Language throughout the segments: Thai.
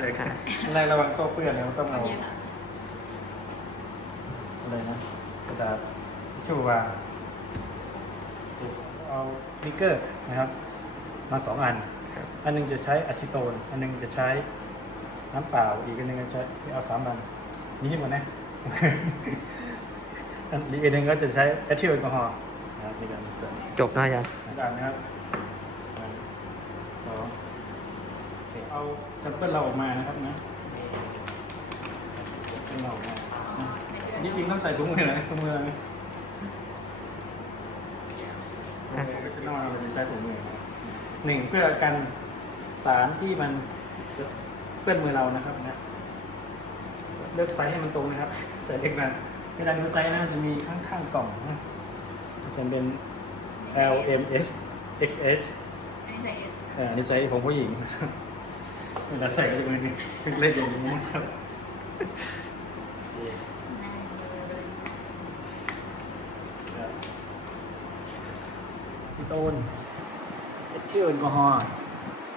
อะไรค่ะอะไรระวังโต๊ะเปื้อนแล้วต้องอัเอานนี้ค่ะอะไรนะกระดาษทิชชู่วางเอาบิ๊กเกอร์นะครับ มาสองอันครับอันหนึงจะใช้อะซิโตน อันหนึงจะใช้น้ำเปล่า อีกอันหนึงจะใช้เอาสามอันนี่หมดนะอันอีกอันหนึงก็จะใช้แอทิลแอลกอฮอล์นะครับในการเสริมจบนะอาจารย์ดังนะครับหนึ่งสองโอ เคเอาแซมเปิลเราออกมานะครับนะแซมเปิลเราออกมานะนี่จริงต้องใส่ถุงมือนะถุงมือนะอะไม่ใช่นอกเราจะใช้ถุงมือนะครับหนึ่งเพื่อกันสารที่มันจะเปื้อนมือเรานะครับนะเลือกไซส์ให้มันตรงนะครับ ใส่เล็กนะเวลาดูไซส์นะมันจะมีข้างๆกล่องนะมันจะเป็น L M S X H อันนี้ใส่เอสเอ่ออันนี้ไซส์ของผู้หญิง เวลาใส่ก็จะเป็นเล่นอย่างนี้นะครับโอเคครับอะซิโตนเอทิลแอลกอฮอล์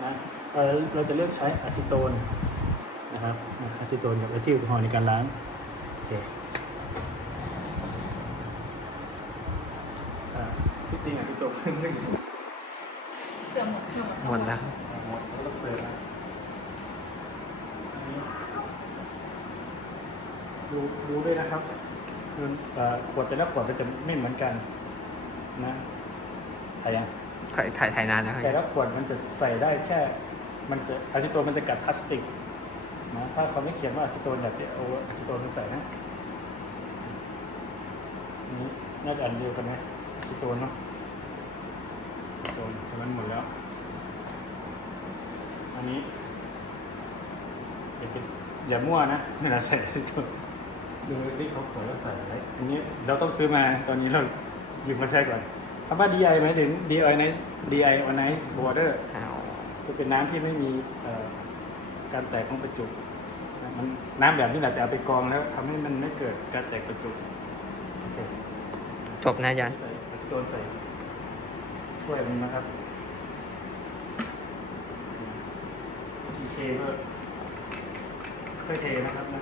นะเอ่อเราจะเลือกใช้อะซิโตนนะครับอะอะซิโตนกับเอทิลแอลกอฮอล์ในการล้างโอเคอ่าที่จริงอะซิโตนไม่เกือบหมดเกือบหมดแล้วหมดแล้วก็เปิดนะอันนี้ ดูดูด้วยนะครับคือเอ่อขวดแต่ละขวดมันจะไม่เหมือนกัน นะถ่ายยังถ่ายถ่ายถ่ายนานแล้วแต่ละขวดมันจะใส่ได้แค่ มันจะอะซิโตนมันจะกัดพลาสติกนะถ้าเขาไม่เขียนว่าอะซิโตนอย่าไปเอาอะซิโตนมาใส่นะอันนี้น่าจะอันเดียวกันนะอะซิโตนเนาะอะซิโตนแต่มันหมดแล้ว อันนี้อย่าไปอย่ามั่วนะเวลาใส่อะซิโตน ดูที่เขาเขียนว่าใส่อะไรอันนี้เราต้องซื้อมาตอนนี้เราหยิบมาใช้ก่อนคำว่า DI หมายถึง deionized deionized water อ้าวคือเป็นน้ำที่ไม่มีเอ่อการแตกของประจุนะมันน้ำแบบนี้แหละแต่เอาไปกรองแล้วทำให้มันไม่เกิดการแตกประจุโอเคจบนะอาจารย์ใส่อะซิโตนใส่ถ้วยมันนะครับทีเทก็ค่อยเทนะครับนะ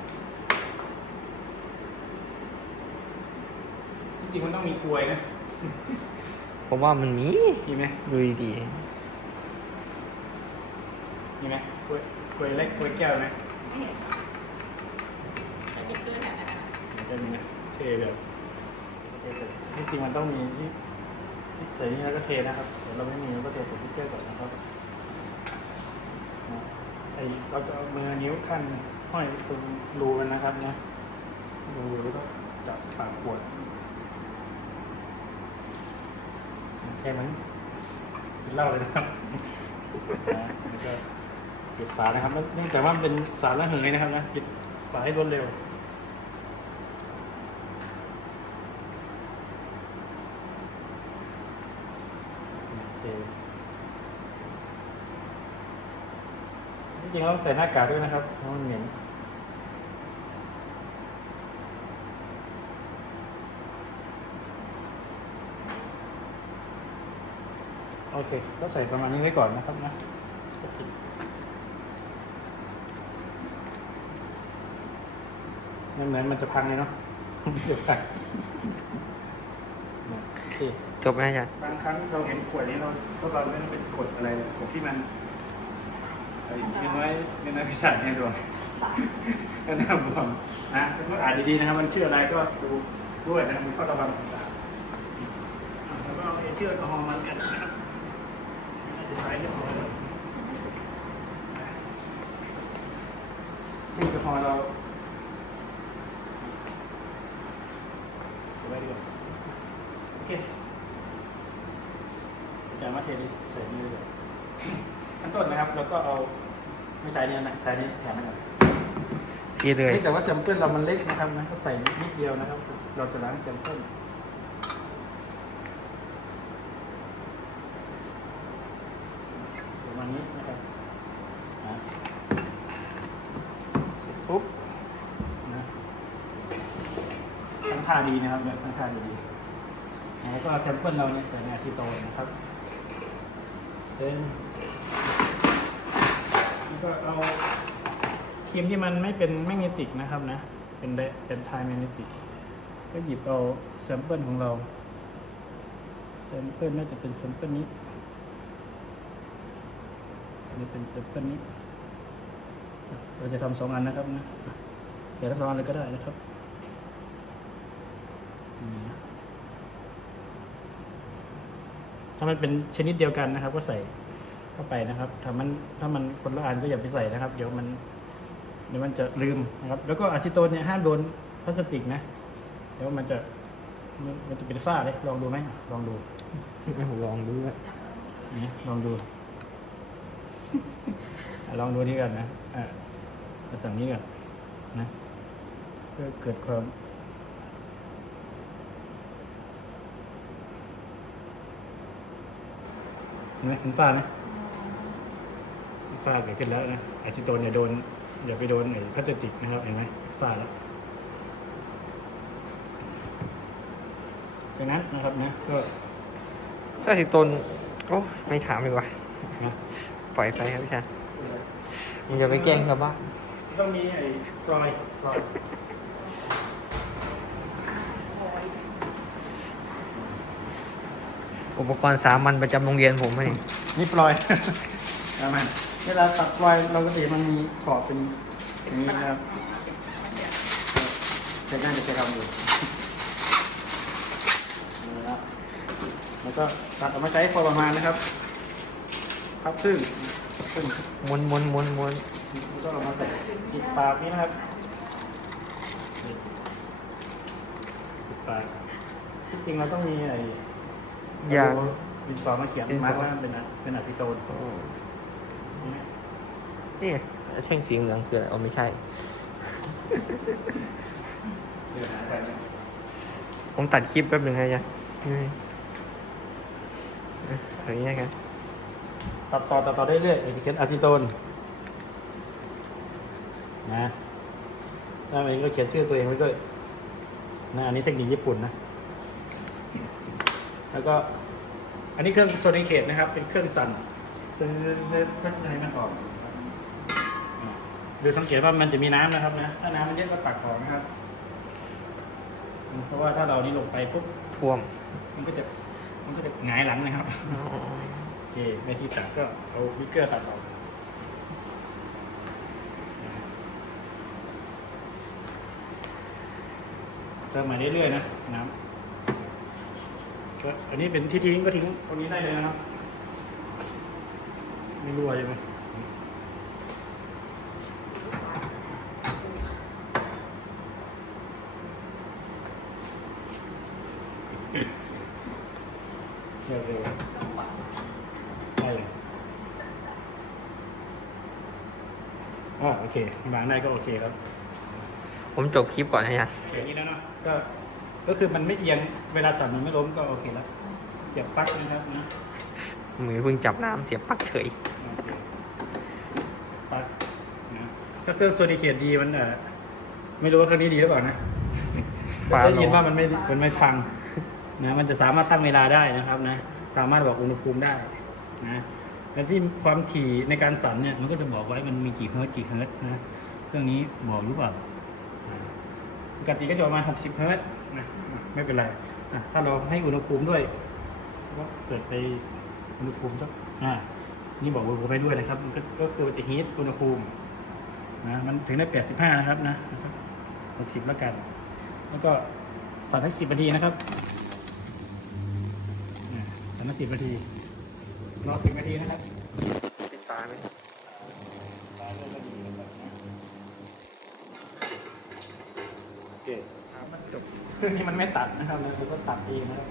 จริงๆมันต้องมีกลวยนะผมว่ามันมีมีไหมดูดีมีไหมกลวยกลวยเล็กกลวยแก้วไหมไม่เห็นใส่บิ๊กเกอร์แทนนะคะมันจะมีนะเทแบบเทแบบจริงๆมันต้องมีที่ที่ใส่นี่แล้วก็เทนะครับเดี๋ยวเราไม่มีเราก็เทใส่พิกเจอร์ก่อนนะครับนะไอเราจะเอามือนิ้วขั้นห้อยตรงรูมันนะครับนะรูแล้วก็จับปากขวด แค่นั้นกินเหล้าเลยนะครับนะแล้วก็ปิดฝานะครับเนื่องจากว่ามันเป็นสารระเหยนะครับนะปิดฝาให้รวดเร็วโอเคจริงๆเราใส่หน้ากากด้วยนะครับเพราะมันเหม็น อเคก็ใส่ประมาณนี้ไว้ก่อนนะครับนะมันเหมือนมันจะพังเลยเนาะมันจะพังโอเคจบนะอาจารย์บางครั้งเราเห็นขวดนี้เราพวกเราไม่ต้องเป็นขวดอะไรขวดที่มันไอ้เงินน้อยเงินน้อยพิเศษเนี่ยดวงสายก็น่าบวมนะก็อ่านดีๆนะครับ มันชื่ออะไรก็ดูด้วยนะครับมีข้อระวังต่างๆอะแล้วก็เอาเอทิลแอลกอฮอล์มันกันนะครับน่าจะใช้เรียบร้อยแล้วเอทิลแอลกอฮอล์เราเอาไว้ดีกว่าโอ เคอาจารย์มาเทดิใส่นี่เลยขั้นต้นนะครับ แล้วก็เอาไม่ใช้นี่นะใช้นี่แทนนะครับพี่เลยเฮ้ยแต่ว่าแซมเปิลเรามันเล็กนะครับนะก็ใส่นิดเดียวนะครับ เราจะล้างแซมเปิลประมาณนี้นะครับนะเสร็จปุ๊บนะตั้งค่าดีนะครับแบบตั้งค่าดีๆ แล้วก็แซมเปิลเราเนี่ยใส่ในอะซิโตนนะครับเป็นแล้วก็เอาครีมที่มันไม่เป็นแมกเนติกนะครับนะ เป็นเป็นไทแมกเนติก ก็หยิบเอาแซมเปิลของเรา แซมเปิลน่าจะเป็นแซมเปิลนี้นนี้เป็นแซมเปิลนี้ เราจะทำสองอันนะครับนะเขียทั้งสองอันเลยก็ได้นะครับ นี่นะ ถ้ามันเป็นชนิดเดียวกันนะครับ ก็ใส่เข้าไปนะครับ ถ้ามันถ้ามันคนละอันก็อย่าไปใส่นะครับ เดี๋ยวมันเดี๋ยวมันจะลืมนะครับ แล้วก็อะซิโตนเนี่ยห้ามโดนพลาสติกนะ เดี๋ยวมันจะมันมันจะเป็นฝ้าเลย ลองดูไหมลองดูลองดูว่านี่ลองดูอะลองดูนี่กันนะอะมาสั่งนี้กันนะเพื่อเกิดความ ห็นไหมเห็นฝ้าไหมฝ้าเกิดขึ้นแล้วนะอะซิโตนอย่าโดนอย่าไปโดนไอ้พลาสติกนะครับเห็นไหมฝ้าแล้วจากนั้นนะครับนะก็ถ้าสิตนโอ้ไม่ถามดีกว่านะปล่อยไปครับพี่ชายมึงอย่าไปแกล้งชาวบ้าน ต้องมีไอ้ฟลอยฟลอย อุปกรณ์สามัญประจำโรงเรียนผมไหมนี่ฟลอยประมาณเวลาตัดฟลอยเราก็จะเห็นมันมีขอบเป็นอย่างนี้นะครับเจะน่าจะจะทำอยู่นะครับแล้วก็ตัดออกมาใช้พอประมาณนะครับพับครึ่งครึ่งม้วนม้วนม้วนม้วนแล้วก็เอามาใส่ปิดปากนี้นะครับนี่ปิดปากที่จริงเราต้องมีไอ้ ยางดินสอมาเขียนดินสอ มาร์กว่าเป็นอะเป็นอะซิโตนโอ้นี่ไหมนี่ไงแท่งสีเหลืองคืออะไรอ๋อไม่ใช่เดี๋ยวหาไปนะผมตัดคลิปแป๊บหนึ่งนะจ๊ะนี่อะเอย่างนี้กันตัดต่อตัดต่อได้เรื่อยเอทิเคนอะซิโตนนะถ้าเองก็เขียนชื่อตัวเองไว้ด้วยนะอันนี้เทคนิคญี่ปุ่นนะ แล้วก็อันนี้เครื่องโซนิเคตนะครับ เป็นเครื่องสั่นเพื่อเพื่อเพื่อให้มันออกอ่าดูสังเกตว่ามันจะมีน้ำนะครับนะ ถ้าน้ำมันเยอะก็ตักออกนะครับ เพราะว่าถ้าเรานี่ลงไปปุ๊บท่วมมันก็จะมันก็จะหงายหลังนะครับอ๋อโอเคในที่ตัดก็เอาวิกเกอร์ตัดออกเติมมาเรื่อยๆนะน้ำ ก็อันนี้เป็นที่ทิ้งก็ทิ้งตรงนี้ได้เลยนะครับ ไม่รั่วใช่ไหมเร็วๆได้เลยอ่าโอเควางได้ก็โอเคครับ ผมจบคลิปก่อนนะจ๊ะอย่างนี้แล้วเนาะก็ ก็คือมันไม่เอียงเวลาสั่นมันไม่ล้มก็โอเคแล้ว เสียบปลั๊กนะครับนะมือเพิ่งจับน้ำเสียบปลักเฉยโอเคปลั๊กนะก็เครื่องโซนิเคตดีมันเออไม่รู้ว่าเครื่องนี้ดีหรือเปล่านะฟ้าได้ร้ยินอว่านมันไม่มันไม่พังนะมันจะสามารถตั้งเวลาได้นะครับนะ สามารถบอกอุณหภูมิได้นะแล้วที่ความถี่ในการสั่นเนี่ยมันก็จะบอกไว้มันมีกี่เฮิร์ตซ์กี่เฮิร์ตซ์นะเครื่องนี้บอกหรือเปล่าอ่า ปกติก็จะประมาณ 60 เฮิร์ตซ์นะไม่เป็นไรอะถ้าเราให้อุณหภูมิด้วยก็เกิดไปอุณหภูมิสักอ่านี่บอกอุณหภูมิไปด้วยนะครับมันก็ก็คือจะฮีทอุณหภูมินะมันถึงได้ 85 นะครับนะสัก60 แล้วกัน แล้วก็สั่นให้10นาทีนะครับอ่าสั่นให้10นาทีรอ10นาทีนะครับปิดตาไหม โอเคครับมันจบเครื่อง นี้มันไม่ตัดนะครับแล้วผมก็ตัดเองนะครับ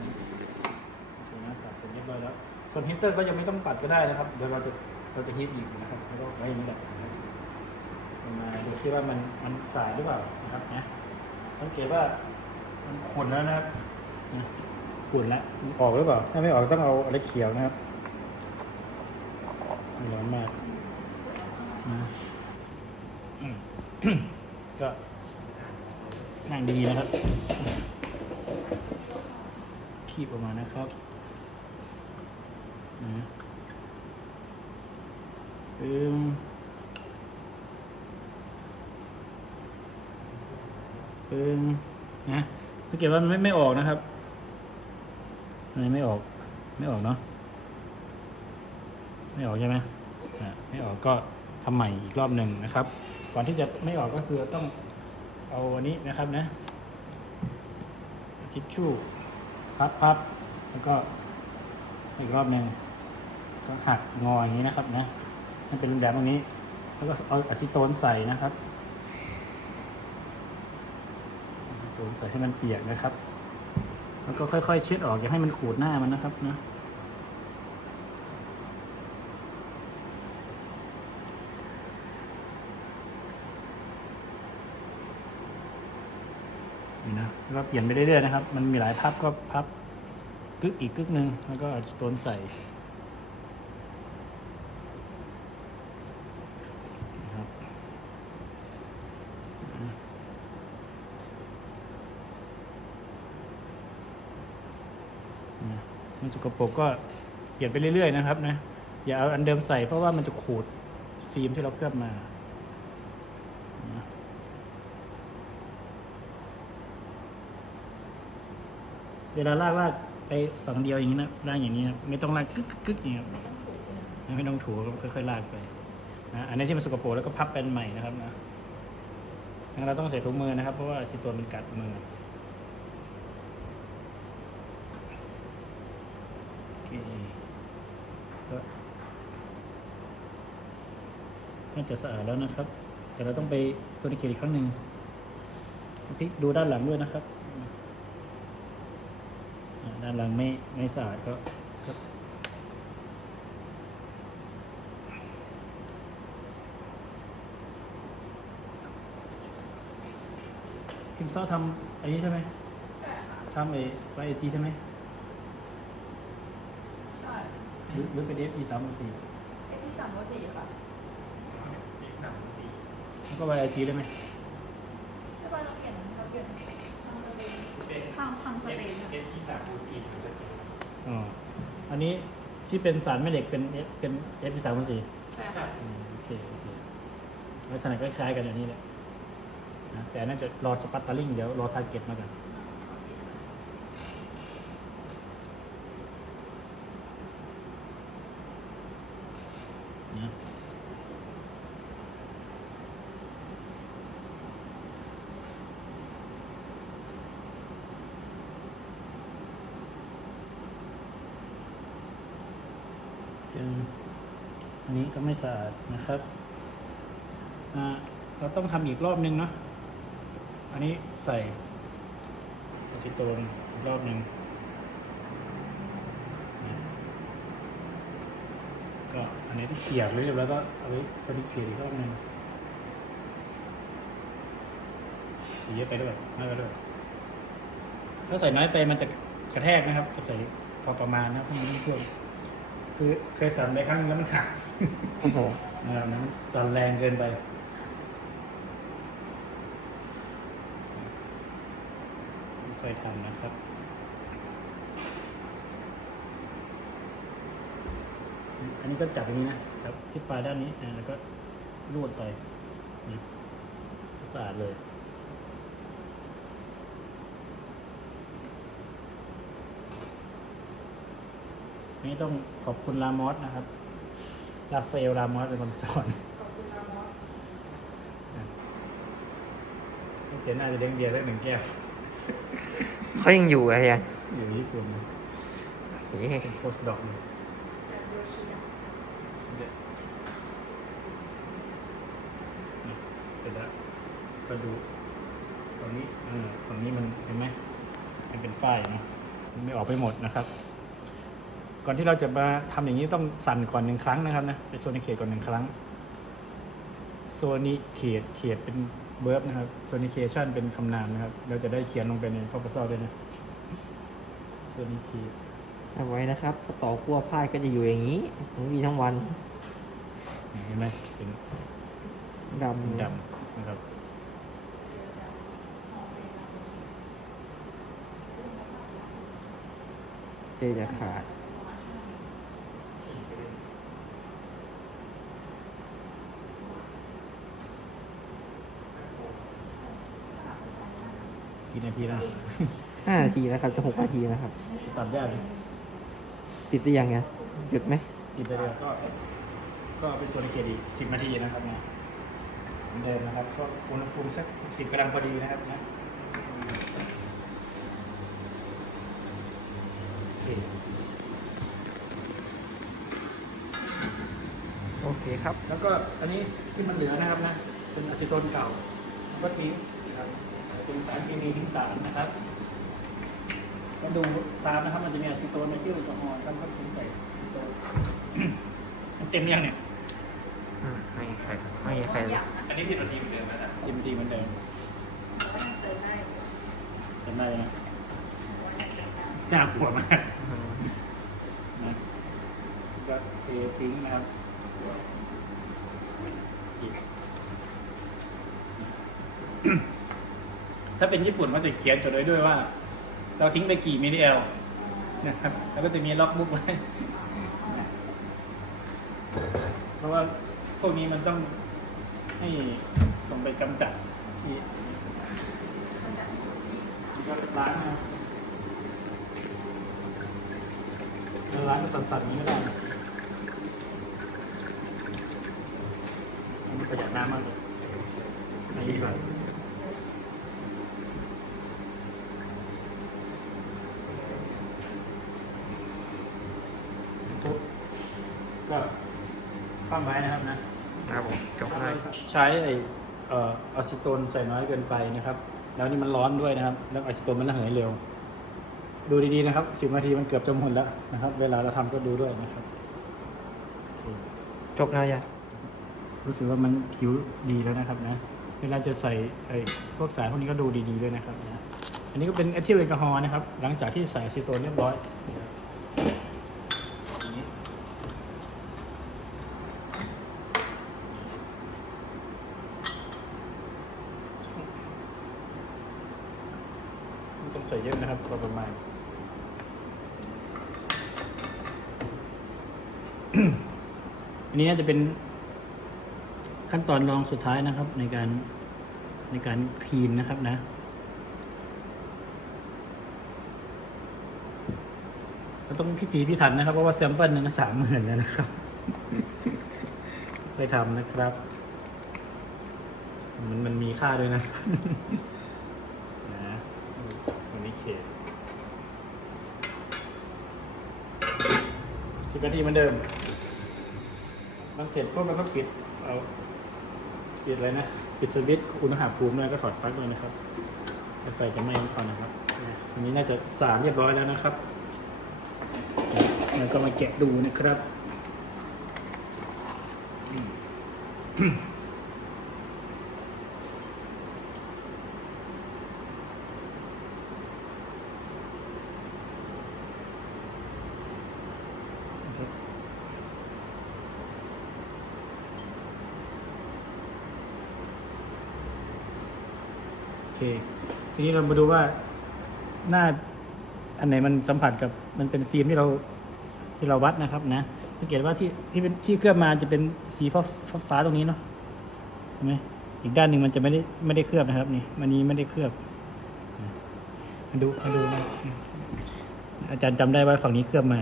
โอเคนะตัดเสร็จเรียบร้อยแล้ว ส่วนฮีตเตอร์ก็ยังไม่ต้องตัดก็ได้นะครับ เดี๋ยวเราจะเราจะฮีทอีกนะครับแล้วก็ไว้อย่างนี้แหละนะครับเอามาดูที่ว่ามันมันสายหรือเปล่านะครับนะสังเกตว่ามันขุ่นแล้วนะครับนะขุ่นแล้วมันออกหรือเปล่า ถ้าไม่ออกต้องเอาอะไรเขียวนะครับมันร้อนมากนะอืมก็ นั่งดีๆนะครับคีบออกมานะครับนะอืมปึ้งนะสังเกตว่ามันไม่ไม่ออกนะครับอันไม่ออกไม่ออกเนาะไม่ออกใช่ไหมไม่ออกก็ทำใหม่อีกรอบหนึ่งนะครับ ก่อนที่จะไม่ออกก็คือต้อง เอาอันนี้นะครับนะทิชชู่พับพับแล้วก็อีกรอบหนึ่งก็หักงออย่างนี้นะครับนะมันเป็นรูปแบบตรงนี้ แล้วก็เอาอะซิโตนใส่นะครับอะซิโตนใส่ให้มันเปียกนะครับ แล้วก็ค่อยๆเช็ดออกอย่าให้มันขูดหน้ามันนะครับนะ แล้วก็เปลี่ยนไปเรื่อยๆนะครับ มันมีหลายพับก็พับกึกอีกกึกหนึ่งแล้วก็ตัวใส่นะครับนะมันสกปรกก็เปลี่ยนไปเรื่อยๆนะครับนะอย่าเอาอันเดิมใส่เพราะว่ามันจะขูดฟิล์มที่เราเคลือบมา เวลาลากลากไปฝั่งเดียวอย่างนี้นะลากอย่างนี้นะไม่ต้องลากกึกกึกอย่างนี้ครับไม่ต้องถูก็ค่อยๆลากไปนะอันนี้ที่มันสกปรกแล้วก็พับเป็นใหม่นะครับนะเราต้องใส่ถุงมือนะครับ เพราะว่าสิตัวมันกัดมือโอเคก็น่าจะสะอาดแล้วนะครับ แต่เราต้องไปโซนิเคอีกครั้งหนึ่งพลิกดูด้านหลังด้วยนะครับ อ่าด้านหลังไม่ไม่สะอาดก็ก็พิมพ์เศร้าทำอันนี้ใช่ไหมใช่ค่ะทำไอ้ไวไอจีใช่ไหมใช่หรือหรือเป็นเอฟอีสามสี่ไอที่สามร้อยสี่ค่ะแล้วก็ไวไอจีได้ไหมใช่ป่ะเราเปลี่ยนเราเปลี่ยน ทางสเตนทางทางสเตนค่ะอ๋ออันนี้ที่เป็นสารแม่เหล็กเป็นเอฟเป็นเอฟอีสามสี่ใช่ค่ะอืมโอเคโอเคลักษณะคล้ายๆกันอย่างนี้แหละนะแต่น่าจะรอสปัตตาลิงเดี๋ยวรอทาร์เก็ตมากัน นะเป็นอันนี้ก็ไม่สะอาดนะครับอ่าเราต้อง ทำอีกรอบนึงเนาะอันนี้ใส่อะซิโตนอีกรอบหนึ่งนะก็อันนี้ที่เขียบเรียบแล้วก็เอาไว้สลิปเขียอีกรอบหนึงสีเยอะไปด้วยน้อยไปด้วยถ้าใส่น้อยไปมันจะกระแทกนะครับก็ใส่พอประมาณนะครับให้มันไม่ท่วมคือเคยสั่นไปครั้งนึงแล้วมันหักโอ้โหนะครับนั้นสั่นแรงเกินไปไม่เคย ทำนะครับอันนี้ก็จับอย่างนี้นะจับที่ปลายด้านนี้อ่าแล้วก็รูดไปนี่สะอาดเลยนี่ต้องขอบคุณลามอสนะครับ ลาเฟลลามอสเป็นคนสอนขอบคุณนะมอสเจน่าจะเลี้ยงเบียร์ได้หนึ่งแก้ว เขายังอยู่อะยังอยู่ญี่ปุ่นนะเอ๊ะเป็นโพสต์ดอกเลยแบบโยชิอะเสร็จแล้วก็ดูตรงนี้เออตรงนี้มันเห็นไหมมันเป็นฝ้ายเนาะมันไม่ออกไปหมดนะครับ ก่อนที่เราจะมาทำอย่างนี้ต้องสั่นก่อนหนึ่งครั้งนะครับนะไปโซนิเคตก่อนหนึ่งครั้ง โซนิเคตเขียนเป็น เบิร์บนะครับโซนิเคชันเป็นคำนามนะครับ เราจะได้เขียนลงไปใน proposal ด้วยนะโซนิเคตเอาไว้นะครับถ้าต่อขั้วพาดก็จะอยู่อย่างนี้ทั้งวีทั้งวันเห็นไหมเป็นดำดำนะครับ เจจะขาด กี่นาทีแล้วห้านาทีแล้วครับ จะหกนาทีแล้วครับ จะตัดยากเลยติดหรือยังไงหยุดไหมกินไปเดียวก็ ก็เป็นโซนเขตอีกสิบนาทีนะครับเนี่ยเหมือนเดิมนะครับ ก็อุณหภูมิสักสิบกำลังพอดีนะครับนะโอเคโอเคครับ แล้วก็อันนี้ที่มันเหลือนะครับนะ เป็นอะซิโตนเก่าก็ทิ้ง นะครับเป็นสารเคมีทิ้งสารนะครับก็ดูตามนะครับ มันจะมีอะซิโตนในที่อุปกรณ์ก็ทิ้งใส่อะซิโตนมันเต็มยังเนี่ยไม่ใครไม่ใครอย่างนะอันนี้ที่เราทีมเดิมแล้วนะเต็มทีเหมือนเดิมก็ยังเติมได้จำได้ไหมจ้าหัวมากนะก็เททิ้งนะครับอีก ถ้าเป็นญี่ปุ่นมันจะเขียนจดไว้ด้วยว่า เราทิ้งไปกี่มิลลิแอลนะครับแล้วก็จะมีล็อกบุ๊กไว้เพราะว่าพวกนี้มันต้องให้ส่งไปกำจัดที่ที่ก็ล้างนะรับเราล้างกับสั่นๆนี้ไม่ได้ประหยัดน้ำมากเลยอันนี้ดีกว่าปุ๊บก็คว่ำไว้นะครับนะ ครับผมจบเลย ใช้ไอเอ่ออะซิโตนใส่น้อยเกินไปนะครับ แล้วนี่มันร้อนด้วยนะครับ แล้วอะซิโตนมันระเหยเร็ว ดูดีๆนะครับสิบนาทีมันเกือบจะหมดแล้วนะครับ เวลาเราทำก็ดูด้วยนะครับโอเคจบแล้วยังรู้สึกว่ามันผิวดีแล้วนะครับนะ เวลาจะใส่ไอ้พวกสายพวกนี้ก็ดูดีๆด้วยนะครับนะ อันนี้ก็เป็นเอทิลแอลกอฮอล์นะครับ หลังจากที่ใส่อะซิโตนเรียบร้อยนะครับอันนี้ไม่ต้อง ใส่เยอะนะครับพอประมาณอันนี้น่าจะเป็นขั้นตอนรองสุดท้ายนะครับ ในการในการคลีนนะครับนะ ก็ต้องพิถีพิถันนะครับ เพราะว่าแซมเปิลหนึงสามหมื่นนะครับ ไปทำนะครับมันมันมีค่าด้วยนะ นะส่วนนี้เขต สิบนาทีเหมือนเดิม มันเสร็จปุ๊บเราก็ปิด เอาปิดอะไรนะ ปิดสวิตช์อุณหภูมิด้วยก็ถอดปลั๊กเลยนะครับไฟจะไหม้ก่อนนะครับ อันนี้น่าจะสามเรียบร้อยแล้วนะครับ แล้วก็มาแกะดูนะครับอืมนะครับ เคทีนี้เรามาดูว่าหน้าอันไหนมันสัมผัสกับมันเป็นฟิล์มที่เราที่เราวัดนะครับนะสังเกตว่าที่ที่เป็นที่เคลือบมาจะเป็นสีฟ้าฟ้าฟาตรงนี้เนาะเห็นไหมอีกด้านหนึ่งมันจะไม่ได้ไม่ได้เคลือบนะครับ นี่มันนี้ไม่ได้เคลือบมาดูมาดูนะอาจารย์จำได้ว่าฝั่งนี้เคลือบมา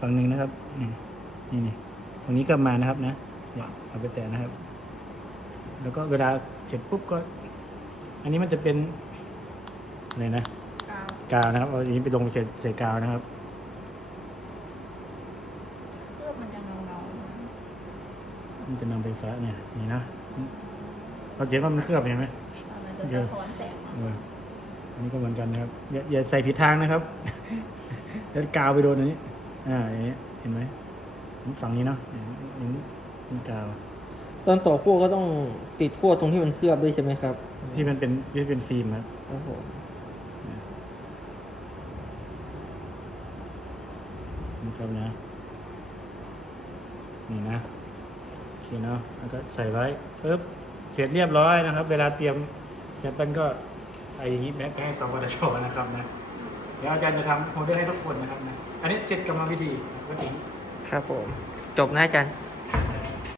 ฝั่งหนึ่งนะครับนี่นี่ฝั่งนี้เคลือบมานะครับ นะเนี่ยเอาไปแตะนะครับ แล้วก็เวลาเสร็จปุ๊บก็ อันนี้มันจะเป็นอะไรนะกาวกาวนะครับเอาอันนี้ไปลงเศษเศษกาวนะครับ เคลือบมันจะเงาเงามันจะนำไฟฟ้าเนี่ยนี่นะเราเห็นว่ามันเคลือบเห็นไหมๆมันจะสะท้อนแสงเอออันนี้ก็เหมือนกันนะครับอย่าอย่าใส่ผิดทางนะครับ แล้วกาวไปโดนอันนี้ อ่าอย่างนี้เห็นไหมฝั่งนี้เนาะอันนี้เป็นกาว ตอนต่อขั้วก็ต้องติดขั้วตรงที่มันเคลือบด้วยใช่ไหมครับที่มันเป็นที่เป็นฟิล์มครับครับผมนะครับนะ นี่นะโอเคเนาะแล้วก็ใส่ไว้ปึ๊บเสร็จเรียบร้อยนะครับ เวลาเตรียมเสร็จมันก็ไอ้อย่างนี้แบ็คให้สวทชนะครับนะเดี๋ยวอาจารย์จะทำโมเดลให้ทุกคนนะครับนะ อันนี้เสร็จกรรมวิธีก็ถึงครับผม จบนะอาจารย์